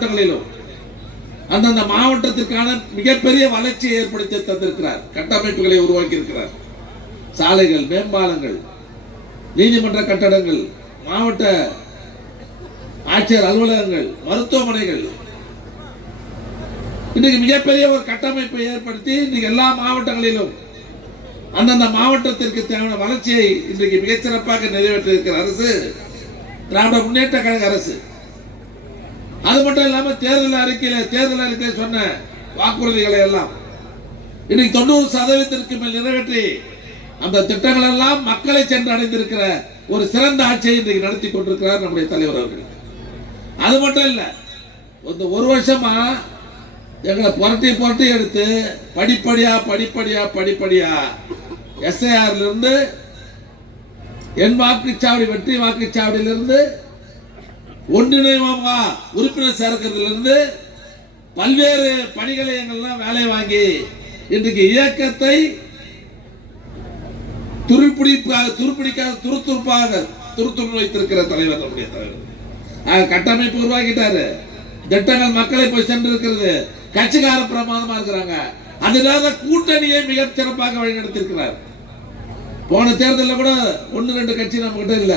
மாவட்டங்களிலும் அந்தந்த மாவட்டத்திற்கான மிகப்பெரிய வளர்ச்சியை ஏற்படுத்தி தந்திருக்கிறார். கட்டமைப்புகளை உருவாக்கி இருக்கிறார். சாலைகள், மேம்பாலங்கள், நீதிமன்ற கட்டடங்கள், மாவட்ட ஆட்சியர் அலுவலகங்கள், மருத்துவமனைகள், இன்னைக்கு மிகப்பெரிய ஒரு கட்டமைப்பை ஏற்படுத்தி இன்னைக்கு எல்லா மாவட்டங்களிலும் அந்தந்த மாவட்டத்திற்கு தேவையான வளர்ச்சியை இன்றைக்கு மிகச்சிறப்பாக நிறைவேற்றி இருக்கிற அரசு திராவிட முன்னேற்ற கழக அரசு. அது மட்டும் இல்லாம தேர்தல் அறிக்கையில் சொன்ன வாக்குறுதிகளை எல்லாம் இன்னைக்கு 90% மேல் நிறைவேற்றி அந்த திட்டங்கள் எல்லாம் மக்களை சென்று அடைந்திருக்கிற ஒரு சிறந்த ஆட்சியை இன்றைக்கு நடத்தி கொண்டிருக்கிறார் நம்முடைய தலைவர் அவர்கள். அது மட்டும் இல்ல, ஒரு வருஷமா எங்களை புரட்டி எடுத்து படிப்படியா எஸ்ஐஆர்ல இருந்து என் வாக்குச்சாவடி வெற்றி வாக்குச்சாவடியிலிருந்து ஒன்றிணைவா உறுப்பினர் சேர்க்கிறதுல பல்வேறு பணிகளை எங்கெல்லாம் வேலை வாங்கி இன்றைக்கு இயக்கத்தை துருத்துருப்பாக வைத்திருக்கிற தலைவர் நம்முடைய தலைவர். கட்டமைப்பு உருவாக்கிட்டாரு. திட்டங்கள் மக்களை போய் சென்று இருக்கிறது. கட்சிக்கார பிரமாதமா இருக்கிறாங்க. அதனால கூட்டணியை மிக சிறப்பாக வழிநடத்திருக்கிறார். போன தேர்தலில் கூட 1-2 கட்சி நம்ம கிட்ட இல்ல.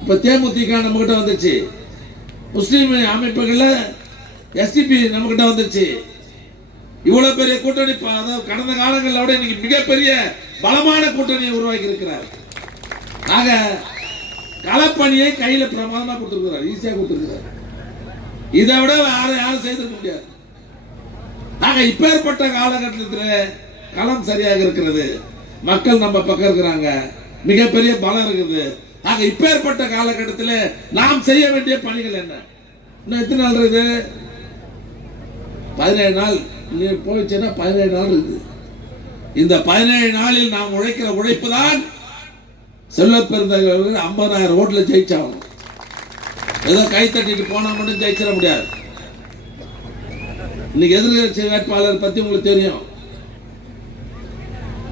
இப்ப தேமுதிக நம்ம கிட்ட வந்துச்சு. முஸ்லீம் அமைப்புகள்ல எஸ்டிபி நம்ம கிட்ட வந்துச்சு. இவ்வளவு பெரிய கூட்டணி கடந்த காலங்களோட இன்னைக்கு மிகப்பெரிய பலமான கூட்டணியை உருவாக்கி இருக்கிறார். ஆக களப்பணியை கையில பிரமாதமா கொடுத்திருக்கிறார். ஈஸியா கொடுத்திருக்கிறார். இதை விட யாரும் செய்திருக்க முடியாது. ஆக இப்பேற்பட்ட காலகட்டத்தில் களம் சரியாக இருக்கிறது. மக்கள் நம்ம பக்கம் இருக்கிறாங்க. மிகப்பெரிய பலம் இருக்குது. ஆக இப்பேற்பட்ட காலகட்டத்தில் நாம் செய்ய வேண்டிய பணிகள் என்ன? இன்னும் எத்தனை நாள் இருக்குது? 17 நாள் போயிடுச்சுன்னா 17 நாள் இருக்குது. இந்த 17 நாளில் நாம் உழைக்கிற உழைப்பு தான் செல்வ பெருந்தகைகள் 50,000 ஓட்டுல ஜெயிச்சாகும். ஏதோ கை தட்டிட்டு போனா மட்டும் ஜெயிச்சிட முடியாது. இன்னைக்கு எதிர்கட்சி வேட்பாளர் பத்தி உங்களுக்கு தெரியும்.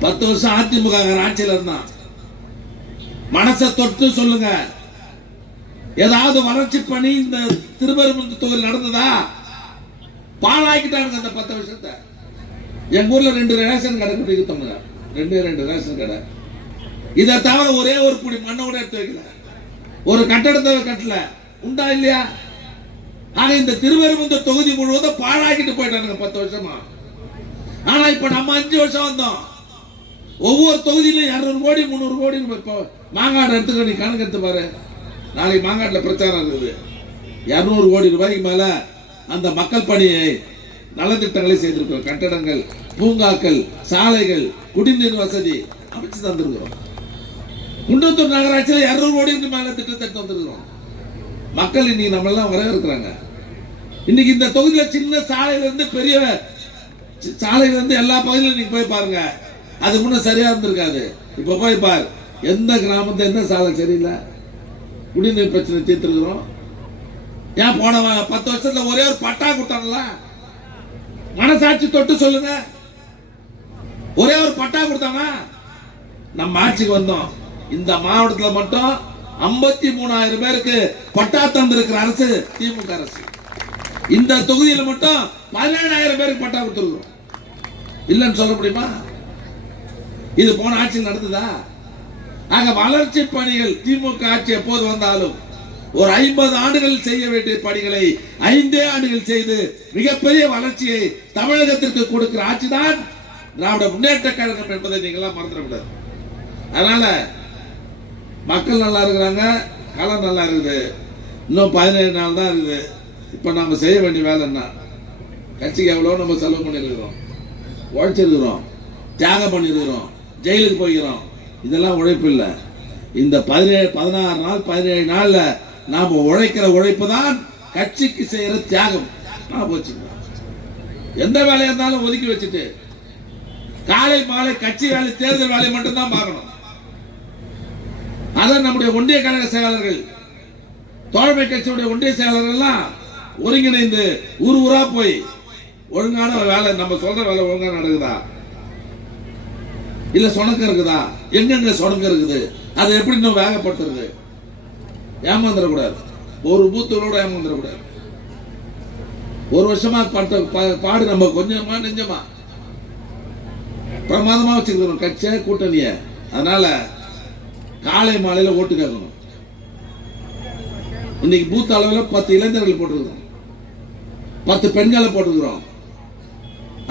10 வருஷம் அதிமுக ஆட்சியில் இருந்தான். மனசை தொட்டு சொல்லுங்க, ஏதாவது வளர்ச்சி பணி இந்த திருப்பரங்குன்றம் தொகுதியில் நடந்ததா? பாழாக்கிட்டானுங்க அந்த 10 வருஷத்தை. எங்க ஊர்ல 2 ரேஷன் கடை கொடுத்தாங்க. 2 ரேஷன் கடை. இதை தவிர ஒரே ஒரு குடி மண்ணை கூட எடுத்து வைக்கல. ஒரு கட்டடத்தை கட்டல. உண்டா இல்லையா? ஆனா இந்த திருப்பரங்குன்றம் தொகுதி முழுவதும் பாழாக்கிட்டு போயிட்டானுங்க 10 வருஷமா. ஆனா இப்ப நம்ம 5 வருஷம் வந்தோம். ஒவ்வொரு தொகுதியிலும் 200 கோடி 300 கோடி. மாங்காடு எடுத்துக்க, நீ கணக்கு எடுத்து பாரு. நாளைக்கு மாங்காட்டுல பிரச்சாரம் இருக்குது. 200 கோடி ரூபாய்க்கு மேல அந்த மக்கள் பணியை நலத்திட்டங்களை செய்திருக்கிறோம். கட்டடங்கள், பூங்காக்கள், சாலைகள், குடிநீர் வசதி அமைச்சு தந்திருக்கிறோம். குன்றத்தூர் நகராட்சியில் 200 கோடிக்கு மேல திட்டத்தை தந்திருக்கிறோம். மக்கள் இன்னைக்கு நம்ம எல்லாம் வரவேற்கிறாங்க. இன்னைக்கு இந்த தொகுதியில சின்ன சாலையில இருந்து பெரிய சாலையில இருந்து எல்லா பகுதியிலும் நீங்க போய் பாருங்க. அது முன்ன சரியா இருந்திருக்காது. இப்ப போய் பாரு, எந்த கிராமத்துல எந்த சாலை சரியில்லை. குடிநீர் பிரச்சனை தீர்த்திருக்கிறோம். ஏன் போன 10 வருஷத்துல ஒரே ஒரு பட்டா கொடுத்தாங்களா? மனசாட்சி தொட்டு சொல்லுங்க. ஒரே ஒரு பட்டா கொடுத்தாங்க. நம்ம ஆட்சிக்கு வந்தோம். இந்த மாவட்டத்தில் மட்டும் 53,000 பேருக்கு பட்டா தந்திருக்கிற அரசு திமுக அரசு. இந்த தொகுதியில் மட்டும் 17,000 பேருக்கு பட்டா கொடுத்துருக்கிறோம். இல்லைன்னு சொல்ல முடியுமா? இது போன ஆட்சியில் நடந்ததா? ஆக வளர்ச்சி பணிகள் திமுக ஆட்சி எப்போது வந்தாலும் ஒரு 50 ஆண்டுகள் செய்ய வேண்டிய பணிகளை 5 ஆண்டுகள் செய்து மிகப்பெரிய வளர்ச்சியை தமிழகத்திற்கு கொடுக்கிற ஆட்சி தான் திராவிட முன்னேற்ற கழகம் என்பதை நீங்களாம் மறந்துடக்கூடாது. அதனால மக்கள் நல்லா இருக்கிறாங்க, களம் நல்லா இருக்குது. இன்னும் 17 நாள் தான் இருக்குது. இப்ப நம்ம செய்ய வேண்டிய வேலை என்ன? கட்சிக்கு எவ்வளவு நம்ம செலவு பண்ணிருக்கிறோம், உழைச்சிருக்கிறோம், தியாகம் பண்ணிருக்கிறோம், ஜெயிலுக்கு போய்கிறோம். இதெல்லாம் உழைப்பு இல்லை. இந்த 16 நாள் 17 நாள்ல நாம உழைக்கிற உழைப்பு தான் கட்சிக்கு செய்யற தியாகம். எந்த வேலையா இருந்தாலும் ஒதுக்கி வச்சுட்டு காலை மாலை கட்சி வேலை, தேர்தல் வேலை மட்டும் தான் பார்க்கணும். அதான் நம்முடைய ஒன்றிய கழக செயலாளர்கள், தோழமை கட்சியுடைய ஒன்றிய செயலாளர்கள் எல்லாம் ஒருங்கிணைந்து ஊர் ஊரா போய் ஒழுங்கான வேலை, நம்ம சொல்ற வேலை ஒழுங்கா நடக்குதா இல்ல சொணக்க இருக்குதா, எங்கெங்க சொணக்க இருக்குது, அதை எப்படி இன்னும் வேகப்படுத்துறது. ஏமாந்துடக்கூடாது. ஒரு பூத்தோட ஏமாந்துடக்கூடாது. ஒரு வருஷமா பாடு நம்ம கொஞ்சமா நெஞ்சமா பிரமாதமா வச்சுக்கிறோம் கட்சிய கூட்டணிய. அதனால காலை மாலையில ஓட்டு கேட்கணும். இன்னைக்கு பூத் அளவில் 10 இளைஞர்கள் போட்டிருக்கிறோம், 10 பெண்களை போட்டிருக்கிறோம்.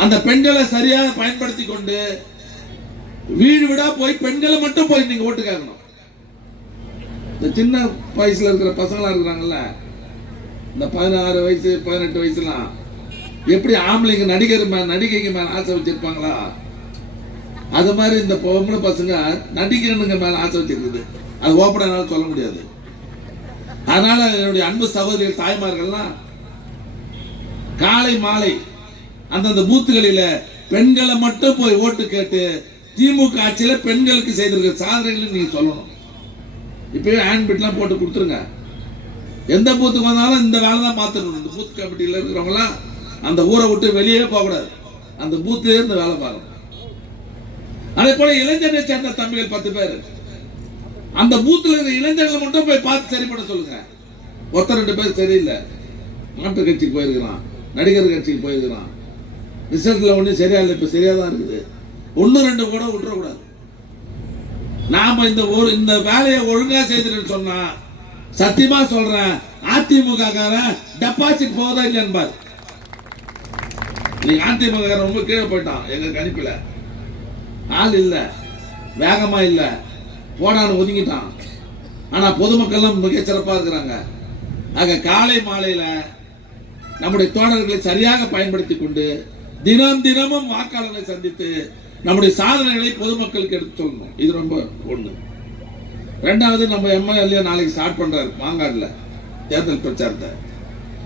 அந்த பெண்களை சரியாக பயன்படுத்தி கொண்டு வீடு வீடா போய் பெண்களை மட்டும் போய் நீங்க ஓட்டு கேட்கணும். இந்த சின்ன வயசுல இருக்கிற பசங்களா இருக்கிறாங்கல்ல, இந்த 16 வயசு 18 வயசுலாம் எப்படி ஆம்பளைங்க நடிகைக்கு மேல ஆசை வச்சிருப்பாங்களா, அது மாதிரி இந்த பொம்பளை பசங்க நடிகனுங்க மேல ஆசை வச்சிருக்குது. அது ஓப்பனால சொல்ல முடியாது. அதனால என்னுடைய அன்பு சகோதரிகள் தாய்மார்கள்லாம் காலை மாலை அந்தந்த பூத்துகளில பெண்களை மட்டும் போய் ஓட்டு கேட்டு திமுக ஆட்சியில பெண்களுக்கு செய்திருக்கிற சாதனைகளை நீங்க சொல்லணும். இப்பவே ஹேண்ட் பிட்லாம் போட்டு கொடுத்துருங்க. எந்த பூத்துக்கு வந்தாலும் இந்த வேலை தான் பார்த்துக்கணும். இந்த பூத் கமிட்டியில் இருக்கிறவங்களாம் அந்த ஊரை விட்டு வெளியே போகக்கூடாது, அந்த பூத்திலே இருந்து வேலை பார்க்கணும். அதே போல இளைஞரை சேர்ந்த தம்பிகள் 10 பேர் அந்த பூத்துல இருக்கிற இளைஞர்களை மட்டும் போய் பார்த்து சரிப்பட சொல்லுங்க. ஒருத்தர் 2 பேர் சரியில்லை, மாற்று கட்சிக்கு போயிருக்கிறான், நடிகர் கட்சிக்கு போயிருக்கிறான், ரிசல்ட்ல ஒன்றும் சரியா இல்லை, இப்ப சரியா தான் இருக்குது. 1-2 கூட விட்டுறக்கூடாது. நாம இந்த வேலையை ஒழுங்கா செய்துட்டு சொன்னா சத்தியமா சொல்றேன், அதிமுக டெபாசிட் போதா இல்லைன்னு பாரு. நீங்க அதிமுக ரொம்ப கீழே போயிட்டான். எங்க கணிப்புல ஆள் இல்ல, வேகமா இல்ல, போடான்னு ஒதுங்கிட்டான். ஆனா பொதுமக்கள் மிக சிறப்பா இருக்கிறாங்க. ஆக காலை மாலையில நம்முடைய தோழர்களை சரியாக பயன்படுத்தி கொண்டு தினமும் வாக்காளர்களை சந்தித்து நம்முடைய சாதனைகளை பொதுமக்களுக்கு எடுத்து சொல்லணும். இது ரொம்ப ஒண்ணு. 2வது, நம்ம எம்எல்ஏ நாளைக்கு ஸ்டார்ட் பண்றாரு மாங்காடுல தேர்தல் பிரச்சாரத்தை.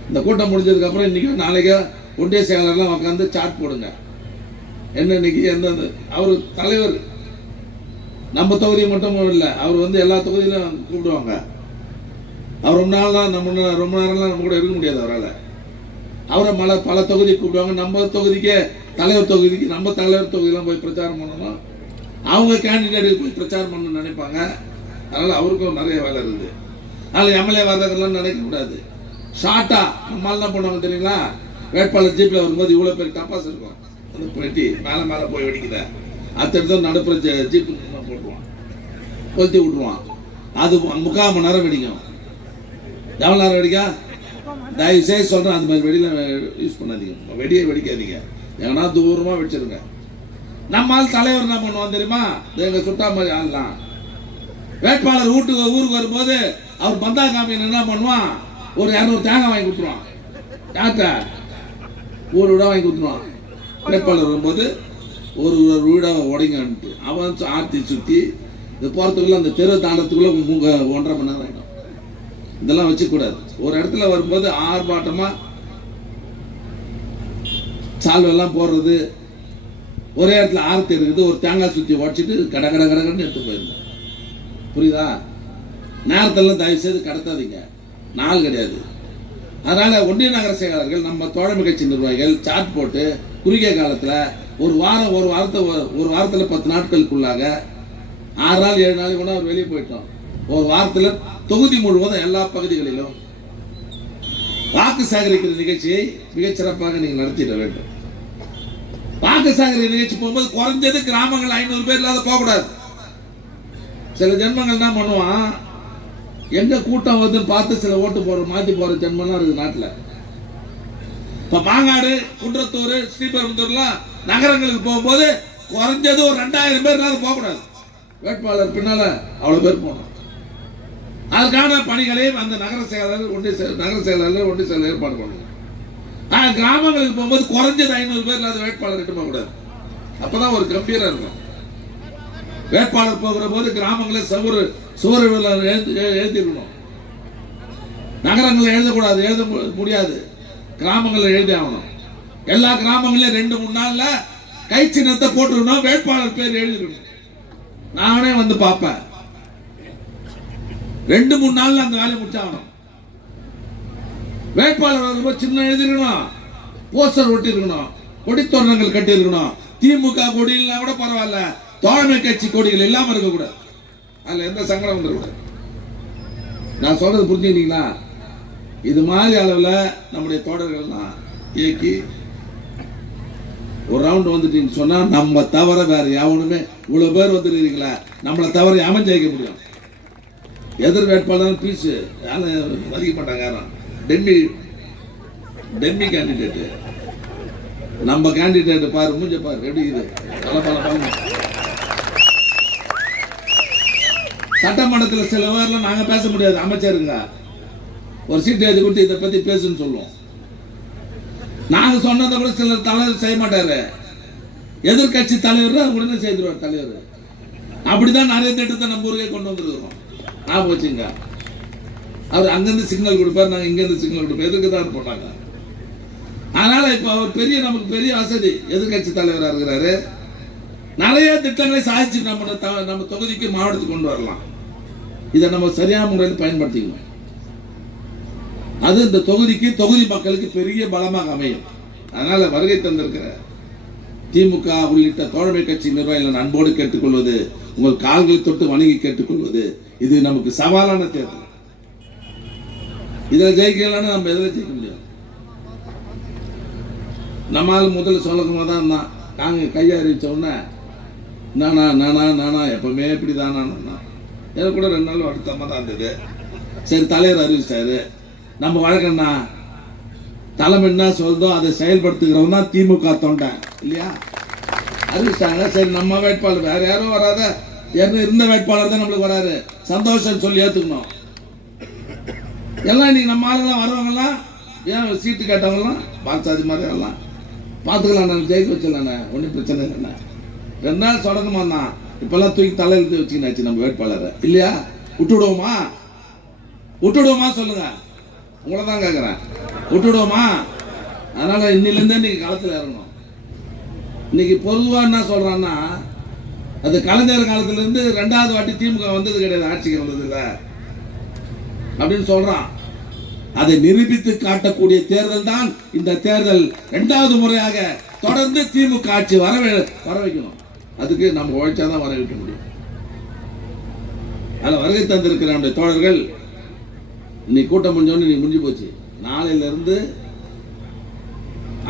இந்த கூட்டம் முடிஞ்சதுக்கு அப்புறம் இன்னைக்கு நாளைக்கு ஒன்றிய செயலாளர்லாம் உட்காந்து சாட் போடுங்க. என்ன இன்னைக்கு எந்தெந்த அவரு தலைவர் நம்ம தொகுதி மட்டும் இல்லை, அவர் எல்லா தொகுதியிலும் கூப்பிடுவாங்க. அவர் ரொம்ப நேரம்லாம் நம்ம கூட இருக்க முடியாது அவரால். அவரை பல தொகுதி கூப்பிடுவாங்க. நம்ம தொகுதிக்கே தலைவர் தொகுதிக்கு நம்ம தலைவர் தொகுதியெல்லாம் போய் பிரச்சாரம் பண்ணணும். அவங்க கேண்டிடேட்டுக்கு போய் பிரச்சாரம் பண்ணணும்னு நினைப்பாங்க. அதனால அவருக்கும் நிறைய வேலை இருக்குது. அதனால எம்எல்ஏ வர்றதெல்லாம் நினைக்கக்கூடாது. ஷார்ட்டா நம்மளால தான் பண்ணுவாங்க தெரியுங்களா, வேட்பாளர் ஜீப்ல வரும்போது இவ்வளோ பேர் டப்பாஸ் இருக்கும், அந்த பெட்டி மேலே போய் வெடிக்குத அடுத்த நடுப்புற ஜீப்பு போட்டுருவான், கொளுத்தி விட்டுருவான். அது 3/4 மணி நேரம் வெடிக்கும். எவ்வளோ நேரம் வெடிக்கும்? தயவு செய்து சொல்கிறேன், அந்த மாதிரி வெடியில் யூஸ் பண்ணாதீங்க, வெடியை வெடிக்காதீங்க, ஏன்னா தூரமாக வச்சிருங்க. நம்மால் தலைவர் என்ன பண்ணுவான் தெரியுமா, எங்கள் சுட்டா மாதிரி ஆள்லாம் வேட்பாளர் ஊருக்கு வரும்போது அவர் பந்தா காமியன் என்ன பண்ணுவான், ஒரு 200 தேங்காய் வாங்கி கொடுத்துருவான். யார்கிட்ட? ஊர் வீடாக வாங்கி கொடுத்துருவான். வேட்பாளர் வரும்போது ஒரு வீடாக உடைங்கன்ட்டு அவன் ஆர்த்தி சுற்றி இது போகிறதுக்குள்ள அந்த தெரு தாண்டத்துக்குள்ள 1.5 மணி நேரம் ஆகிடும். இதெல்லாம் வச்சுக்கூடாது. ஒரு இடத்துல வரும்போது ஆர்ப்பாட்டமாக சால்வெல்லாம் போடுறது, ஒரே இடத்துல ஆரத்தி இருக்குது, ஒரு தேங்காய் சுற்றி உடச்சிட்டு கடன்னு எடுத்து போயிருங்க. புரியுதா? நேரத்தெல்லாம் தயவு செய்து கடத்தாதீங்க, நாள் கிடையாது. அதனால ஒன்றிய நகர செயலாளர்கள் நம்ம தோழமை கட்சி நிர்வாகிகள் சாட் போட்டு குறுகிய காலத்தில் ஒரு வாரத்தில் 10 நாட்களுக்குள்ளாக 6 நாள் 7 நாளைக்கு கூட அவர் வெளியே போயிட்டோம். ஒரு வாரத்தில் தொகுதி முழுவதும் எல்லா பகுதிகளிலும் வாக்கு சேகரிக்கிற நிகழ்ச்சியை மிகச்சிறப்பாக நீங்கள் நடத்திட வேண்டும். வாக்கு சேகரிக்கிற நிகழ்ச்சி போகும்போது குறைஞ்சது கிராமங்கள் 500 பேர் இல்லாத போகக்கூடாது. சில ஜென்மங்கள் என்ன பண்ணுவான், எங்க கூட்டம் வருதுன்னு பார்த்து சில ஓட்டு மாற்றி போற ஜென்மம்லாம் இருக்குது நாட்டில். இப்ப மாங்காடு, குன்றத்தூர், ஸ்ரீபெரும்புத்தூர்லாம் நகரங்களுக்கு போகும்போது குறைஞ்சது ஒரு 2000 பேர் இல்லாத போகக்கூடாது. வேட்பாளர் பின்னால அவ்வளவு பேர் போகணும். அதற்கான பணிகளை அந்த நகர செயலாளர் ஒன்றிய செயலாளர் ஏற்பாடு பண்ணுங்க. கிராமங்களுக்கு போகும்போது குறைஞ்சது 500 பேர் இல்லாத வேட்பாளர் கிட்ட போகக்கூடாது. அப்பதான் ஒரு கம்பீரம் இருக்கும். வேட்பாளர் போகிற போது கிராமங்களில் சுவர் எழுதிடணும். நகரங்களில் எழுதக்கூடாது, எழுத முடியாது. கிராமங்களில் எழுதி ஆகணும். எல்லா கிராமங்களிலும் 2-3 நாள்ல கை சின்னத்தை போட்டுருக்கணும், வேட்பாளர் பேர் எழுதிடணும். நானே வந்து பார்ப்பேன். 2-3 நாள்ல அந்த வேலையை முடிச்சாகணும். வேட்பாளர் வரும்போது சின்ன எழுதிருக்கணும், போஸ்டர் ஒட்டி இருக்கணும், கொடித்தோரணங்கள் கட்டி இருக்கணும். திமுக கொடியெல்லாம் கூட பரவாயில்ல, தோழமை கட்சி கொடிகள் இல்லாம இருக்கக்கூடாது. அதுல எந்த சங்கடம் வந்துடக்கூடாது. நான் சொல்றது புரிஞ்சுக்கிட்டீங்களா? இது மாதிரி அளவில் நம்முடைய தோழர்கள்லாம் இயக்கி ஒரு ரவுண்ட் வந்துட்டீங்கன்னு சொன்னா நம்ம தவிர வேற எவனுமே இவ்வளவு பேர் வந்துருக்கீங்களா நம்மளை தவிர எவன் ஜெயிக்க முடியும்? எதிர் வேட்பாளர் பீஸு யாரும் மதிக்க மாட்டாங்க. யாரும் டெம்மி கேண்டிடேட்டு. நம்ம கேண்டிடேட் பாரு, மூஞ்ச பாரு எப்படி இது பல சட்டமன்றத்தில் சில பேர்லாம் நாங்க பேச முடியாது. அமைச்சருங்க ஒரு சீட் எழுதி கொடுத்து இதை பத்தி பேசுன்னு சொல்லுவோம். நாங்க சொன்னதை கூட சிலர் தலைவர் செய்ய மாட்டாரு. எதிர்கட்சி தலைவர் உடனே செய்திருவார் தலைவர். அப்படிதான் நிறைய திட்டத்தை நம்ம ஊருக்கே கொண்டு வந்துருக்கிறோம். ஞாபகம் வச்சுங்க. அவர் அங்கிருந்து சிக்னல் கொடுப்பார், நாங்க இங்க இருந்து சிக்னல் கொடுப்போம். எதுக்கு தான் போட்டாங்க. அதனால இப்ப அவர் நமக்கு பெரிய வசதி. எதிர்கட்சி தலைவராக இருக்கிறாரு. நிறைய திட்டங்களை சாதிச்சு நம்ம தொகுதிக்கு மாவட்டத்துக்கு கொண்டு வரலாம். இதை நம்ம சரியான முறையில் பயன்படுத்திக்கணும். அது இந்த தொகுதி மக்களுக்கு பெரிய பலமாக அமையும். அதனால வருகை தந்திருக்கிற திமுக உள்ளிட்ட தோழமை கட்சி நிர்வாகிகள் அன்போடு கேட்டுக்கொள்வது, உங்கள் கால்களை தொட்டு வணங்கி கேட்டுக்கொள்வது, இது நமக்கு சவாலான தேர்தல். இதில் ஜெயிக்கலான்னு நம்ம எதில் ஜெயிக்க முடியும்? நம்மால் முதல்ல சொல்லணுமா தான் இருந்தான். நாங்கள் கையை அறிவிச்ச உடனே நானா எப்பவுமே இப்படி தானா எனக்கு கூட 2 நாள் வருத்தமாக தான் இருந்தது. சரி, தலைவர் அறிவிச்சாரு. நம்ம வழக்கம்னா தலைமை என்ன சொல்றதோ அதை செயல்படுத்துகிறவன் தான் திமுக தொண்டை இல்லையா? அறிவிச்சாங்க. சரி, நம்ம வேட்பாளர் வேற யாரும் வராத, இருந்த வேட்பாளர் தான் நம்மளுக்கு வராரு, சந்தோஷம் சொல்லி ஏற்றுக்கணும். எல்லாம் இன்னைக்கு நம்ம ஆளுங்களாம் வரவங்கலாம் ஏன் சீட்டு கேட்டவங்களாம் பால்சாதி மாதிரி எல்லாம் பார்த்துக்கலாம். நான் ஜெயிக்க வச்சிடலாண்ணே, ஒன்றும் பிரச்சனை இல்லைண்ணே. 2 நாள் தொடங்குமா தான் இப்பெல்லாம் தூக்கி தலையில் வச்சுக்கினாச்சு நம்ம வேட்பாளரை இல்லையா? விட்டுடுவோமா சொல்லுங்க. உங்களை தான் கேட்குறேன், விட்டுடுவோமா? அதனால இன்னிலேருந்தே இன்னைக்கு களத்தில் இறங்கணும். இன்னைக்கு பொதுவாக என்ன சொல்றான்னா, அது கலைஞர் காலத்திலேருந்து 2வது வாட்டி திமுக வந்தது கிடையாது, ஆட்சிக்கு வந்தது இல்லை அப்படின்னு சொல்றான். அதை நிரூபித்து காட்டக்கூடிய தேர்தல் தான் இந்த தேர்தல். 2வது முறையாக தொடர்ந்து திமுக ஆட்சி வர வைக்கணும். அதுக்கு நம்ம உழைச்சாதான் வர வைக்க முடியும். அதில் வருகை தந்திருக்கிற நம்முடைய தோழர்கள், இன்னைக்கு கூட்டம் முடிஞ்சோன்னு நீ முடிஞ்சு போச்சு. நாளையிலிருந்து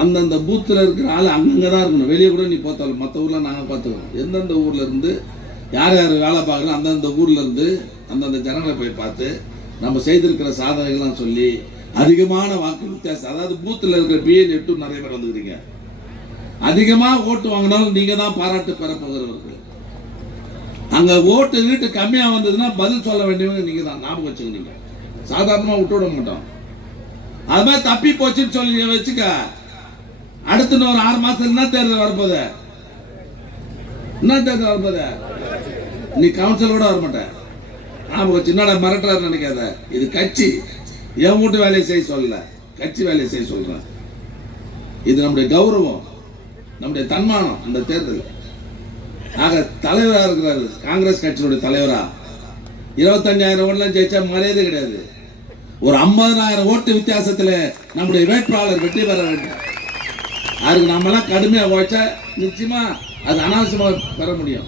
அந்தந்த பூத்தில் இருக்கிற ஆள் அங்கங்கே தான் இருக்கணும். வெளியே கூட நீ பார்த்தாலும் மற்ற ஊரில் நாங்கள் பார்த்துக்கிறோம். எந்தெந்த ஊரில் இருந்து யார் வேலை பார்க்குறோம் அந்தந்த ஊரில் இருந்து அந்தந்த ஜனங்களை போய் பார்த்து நம்ம செய்திருக்கிற சாதனைகள்லாம் சொல்லி அதிகமான வாக்கு வித்தியாசம், அதாவது பூத்தில் இருக்கிற பிஎன் 8 நிறைய பேர் வந்துக்கிறீங்க. அதிகமாக ஓட்டு வாங்கினாலும் நீங்க தான் பாராட்டு பெற போகிறவர்கள். அங்க ஓட்டு கம்மியாக வந்ததுன்னா பதில் சொல்ல வேண்டியவங்க நீங்க தான். ஞாபகம் வச்சுக்க, சாதாரணமாக விட்டுவிட மாட்டோம். அது மாதிரி தப்பி போச்சுன்னு சொல்லி வச்சுக்க, அடுத்து ஒரு 6 மாசத்துல என்ன தேர்தல் வரப்போகுது? நீ கவுன்சிலோட வர மாட்டேன். ஞாபகம் வச்சு, என்னடா மிரட்டுறாரு நினைக்காத. இது கட்சி என் வீட்டு வேலையை செய்ய சொல்லல, கட்சி வேலையை செய்ய சொல்றேன். இது நம்முடைய கௌரவம், நம்முடைய தன்மானம். அந்த தேர்தல் ஆக தலைவராக இருக்கிறாரு காங்கிரஸ் கட்சியினுடைய தலைவரா. 25,000 ஓட்டுலாம் ஜெயிச்சா மரியாதை கிடையாது. ஒரு 50,000 ஓட்டு வித்தியாசத்தில் நம்முடைய வேட்பாளர் வெற்றி பெற வேண்டும். அதுக்கு நம்மளாம் கடுமையாக உழைச்சா நிச்சயமா அது அனாவசியமாக பெற முடியும்.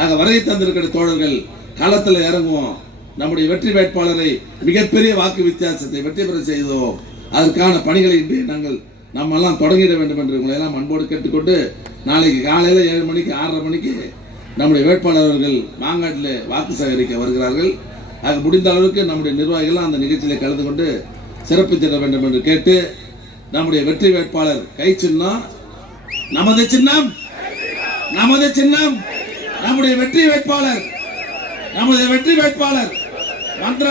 ஆக வருகை தந்திருக்கிற தோழர்கள் களத்தில் இறங்குவோம். நம்முடைய வெற்றி வேட்பாளரை மிகப்பெரிய வாக்கு வித்தியாசத்தை வெற்றி பெற செய்தோம். அதற்கான பணிகளை இன்று நம்ம எல்லாம் தொடங்கிட வேண்டும் என்று உங்களை எல்லாம் அன்போடு கேட்டுக்கொண்டு, நாளைக்கு காலையில் 7 மணிக்கு 6:30 மணிக்கு நம்முடைய வேட்பாளர்கள் மாங்காட்டில் வாக்கு சேகரிக்க வருகிறார்கள். ஆக முடிந்த அளவுக்கு நம்முடைய நிர்வாகிகள் அந்த நிகழ்ச்சியில் கலந்து கொண்டு சிறப்பித்திட வேண்டும் என்று கேட்டு, நம்முடைய வெற்றி வேட்பாளர் கை சின்னம் நமது சின்னம், நம்முடைய வெற்றி வேட்பாளர் மந்திர